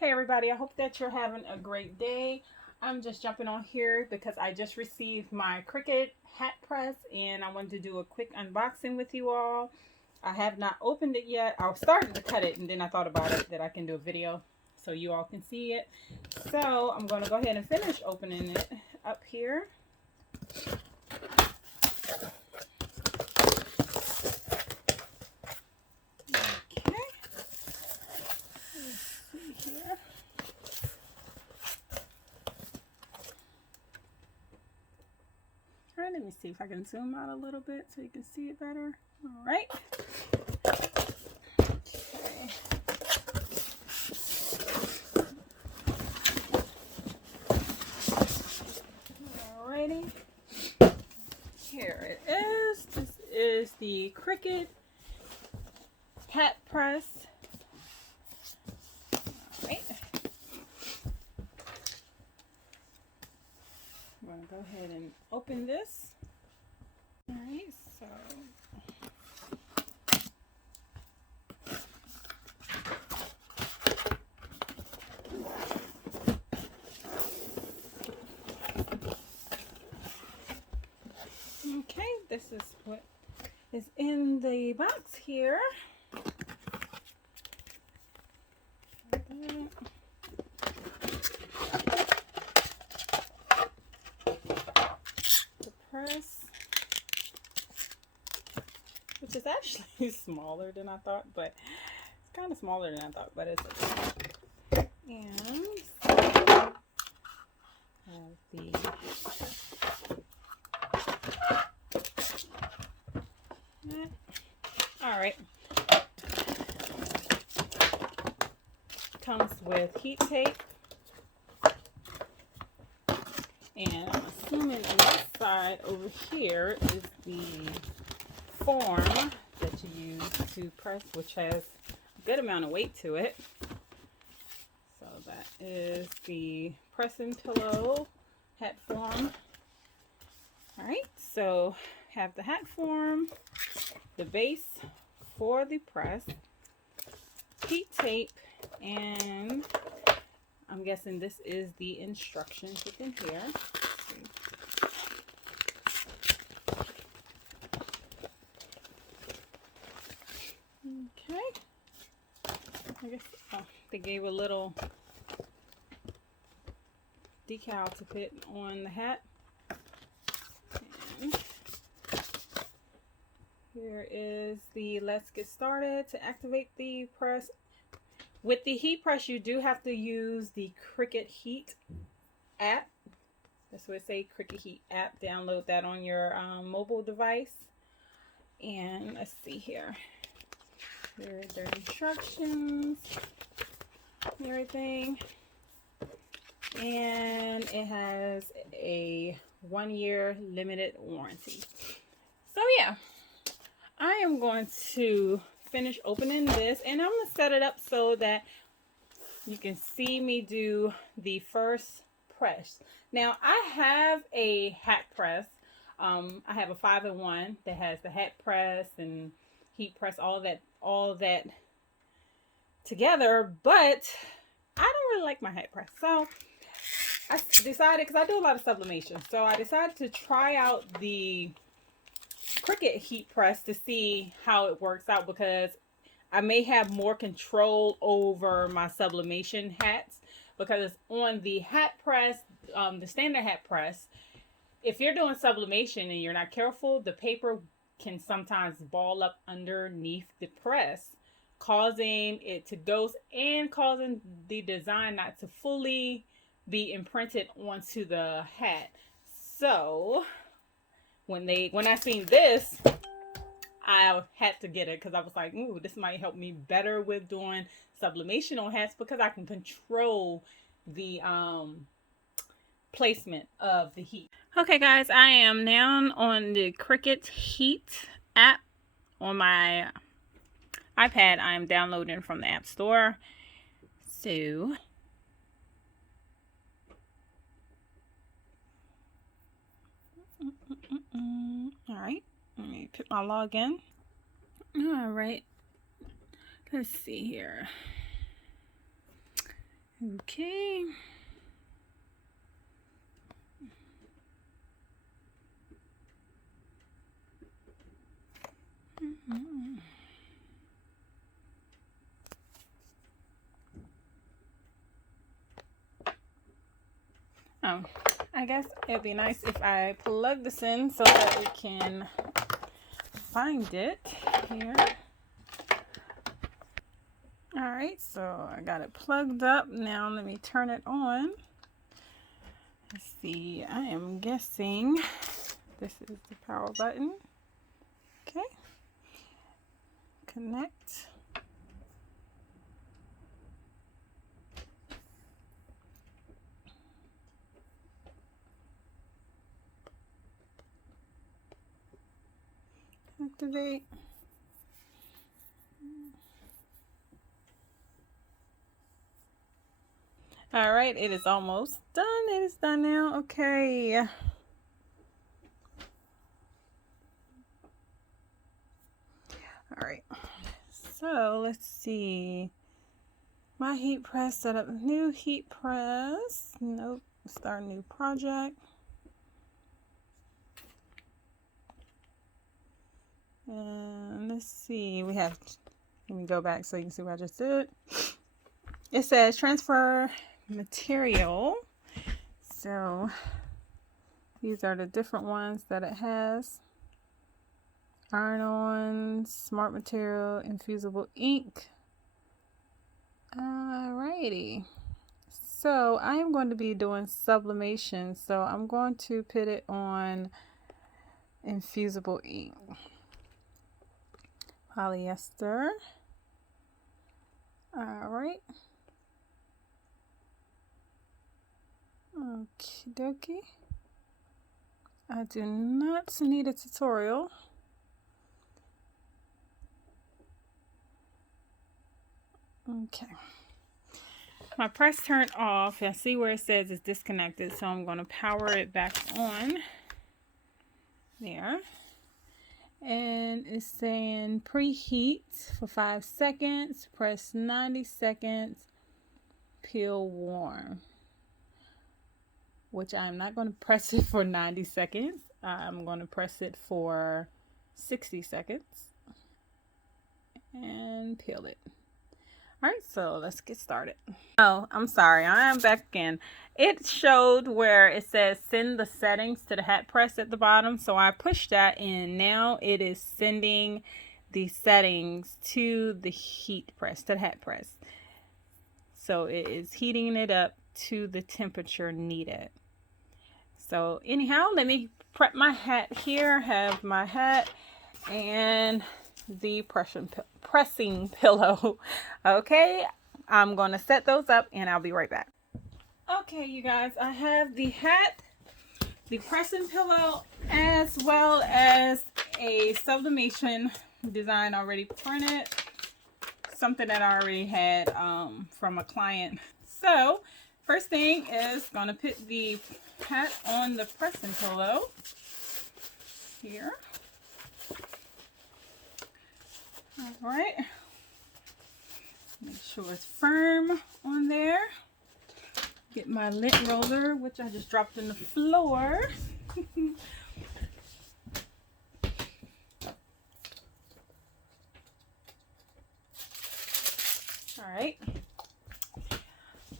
Hey everybody, I hope that you're having a great day. I'm just jumping on here because I just received my Cricut Hat Press and I wanted to do a quick unboxing with you all. I have not opened it yet. I started to cut it and then I thought about it that I can do a video so you all can see it. So I'm going to go ahead and finish opening it up here. Alright, let me see if I can zoom out a little bit so you can see it better. Alright. Okay. Alrighty. Here it is. This is the Cricut Hat Press. Alright. I'm going to go ahead and open this. Alright, so okay, this is what is in the box here. The press, which is actually smaller than I thought, but it's kind of smaller than I thought, but it's okay. And have the alright. Comes with heat tape. And I'm assuming on this side over here is the form that you use to press, which has a good amount of weight to it. So that is the pressing pillow hat form. Alright, so have the hat form, the base for the press, heat tape, and I'm guessing this is the instructions within here. Okay. I guess they gave a little decal to put on the hat. And here is the let's get started. To activate the press. With the heat press, you do have to use the Cricut Heat App. That's what it says, Cricut Heat App. Download that on your mobile device. And let's see here. Here are their instructions and everything. And it has a 1-year limited warranty. So yeah, I am going to finish opening this and I'm going to set it up so that you can see me do the first press. Now I have a hat press. I have a 5-in-1 that has the hat press and heat press, all that together, but I don't really like my hat press. So I decided, because I do a lot of sublimation, so I decided to try out the Cricut heat press to see how it works out, because I may have more control over my sublimation hats, because on the hat press, the standard hat press, if you're doing sublimation and you're not careful, the paper can sometimes ball up underneath the press, causing it to ghost and causing the design not to fully be imprinted onto the hat. So when I seen this, I had to get it because I was like, ooh, this might help me better with doing sublimation on hats, because I can control the placement of the heat. Okay guys, I am now on the Cricut Heat app on my iPad. I am downloading from the App Store. So alright, let me put my login. Alright, let's see here. Okay. Oh, I guess it'd be nice if I plug this in so that we can find it here. All right, so I got it plugged up. Now let me turn it on. Let's see, I am guessing this is the power button. Okay, connect. Activate. All right, it is almost done. It is done now. Okay. All right. So let's see. My heat press, set up new heat press. Nope. Start a new project. And let's see. We have, let me go back so you can see what I just did. It says transfer material. So these are the different ones that it has. Iron-on, smart material, infusible ink. Alrighty. So I am going to be doing sublimation. So I'm going to put it on infusible ink. Polyester. Alright. Okie dokie. I do not need a tutorial. Okay. My press turned off. I see where it says it's disconnected, so I'm going to power it back on. There. And it's saying preheat for 5 seconds. Press 90 seconds. Peel warm. Which I'm not going to press it for 90 seconds. I'm going to press it for 60 seconds. And peel it. Alright, so let's get started. Oh, I'm sorry. I am back again. It showed where it says send the settings to the hat press at the bottom. So I pushed that and now it is sending the settings to the heat press, to the hat press. So it is heating it up to the temperature needed. So anyhow, let me prep my hat here. I have my hat and the pressing pillow. Okay, I'm going to set those up and I'll be right back. Okay, you guys, I have the hat, the pressing pillow, as well as a sublimation design already printed. Something that I already had from a client. So first thing is going to put the hat on the pressing pillow here. All right, make sure it's firm on there. Get my lint roller, which I just dropped on the floor. All right,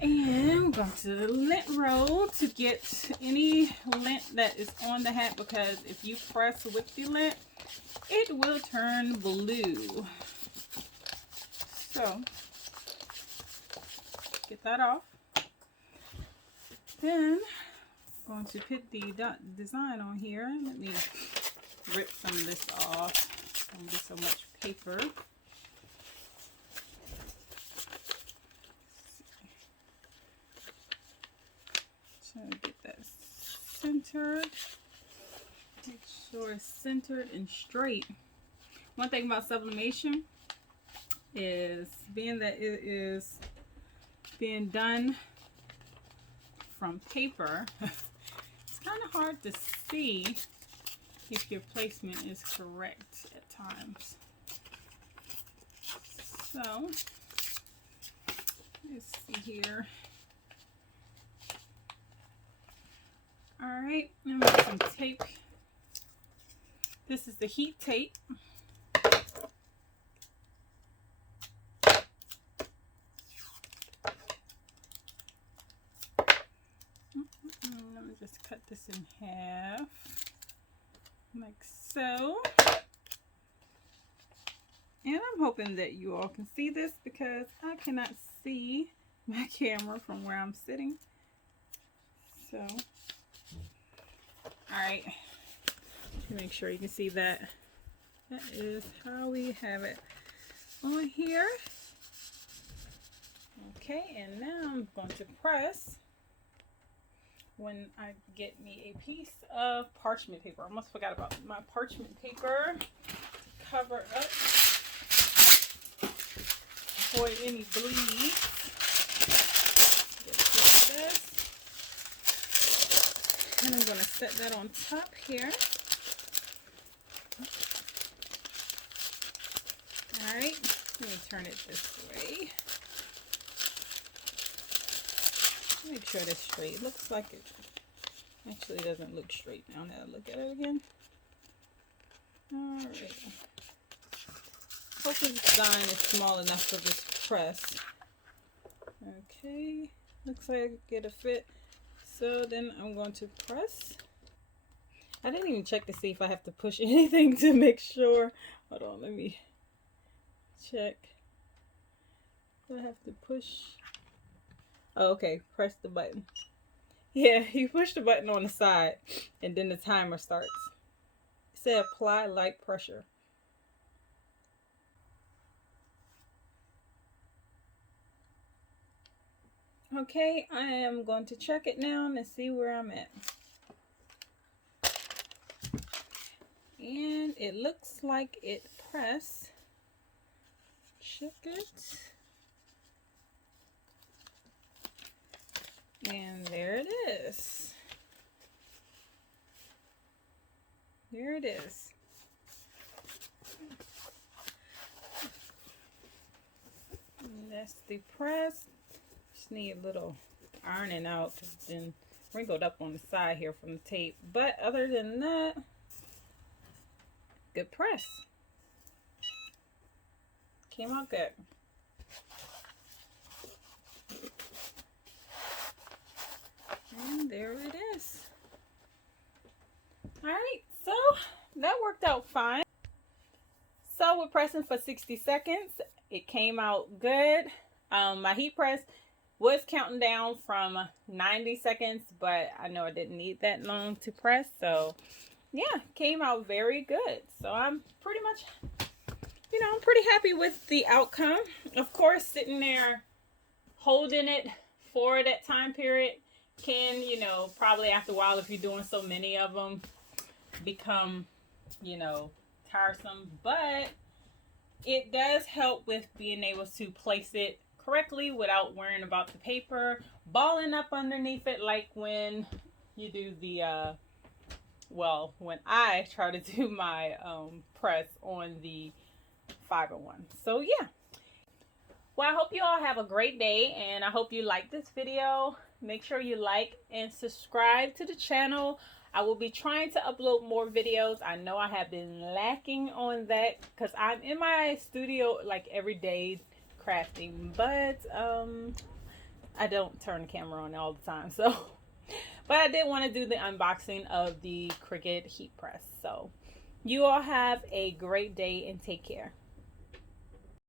and go to the lint roll to get any lint that is on the hat, because if you press with the lint, it will turn blue. So get that off. Then I'm going to put the design on here. Let me rip some of this off. Don't get so much paper. So get that centered. Make sure it's centered and straight. One thing about sublimation is being that it is being done from paper, it's kind of hard to see if your placement is correct at times. So let's see here. All right, let me get some tape. This is the heat tape. Let me just cut this in half, like so. And I'm hoping that you all can see this because I cannot see my camera from where I'm sitting. So, all right, make sure you can see that. That is how we have it on here. Okay, and now I'm going to press. When I get me a piece of parchment paper. I almost forgot about my parchment paper to cover up, avoid any bleeds. Just like this. And I'm going to set that on top here. Alright, let me turn it this way. Make sure it's straight. It looks like it actually doesn't look straight now that I look at it again. Alright. Hopefully the design is small enough for this press. Okay. Looks like I get a fit. So then I'm going to press. I didn't even check to see if I have to push anything to make sure. Hold on, let me check. Do I have to push? Oh, okay, press the button. Yeah, you push the button on the side and then the timer starts. It said apply light pressure. Okay, I am going to check it now and see where I'm at. And it looks like it pressed. Check it. And there it is. There it is. And that's the press. Just need a little ironing out because it's been wrinkled up on the side here from the tape. But other than that, good press. Came out good. And there it is. All right, so that worked out fine. So we're pressing for 60 seconds. It came out good. My heat press was counting down from 90 seconds, but I know I didn't need that long to press. So yeah, came out very good. So I'm pretty much, I'm pretty happy with the outcome. Of course, sitting there holding it for that time period can, probably after a while, if you're doing so many of them, become, tiresome. But it does help with being able to place it correctly without worrying about the paper balling up underneath it, like when you do the, when I try to do my press on the 5-in-1. So yeah. Well, I hope you all have a great day, and I hope you like this video. Make sure you like and subscribe to the channel. I will be trying to upload more videos. I know I have been lacking on that because I'm in my studio like every day crafting, but I don't turn the camera on all the time. So, but I did want to do the unboxing of the Cricut Heat Press. So, you all have a great day and take care.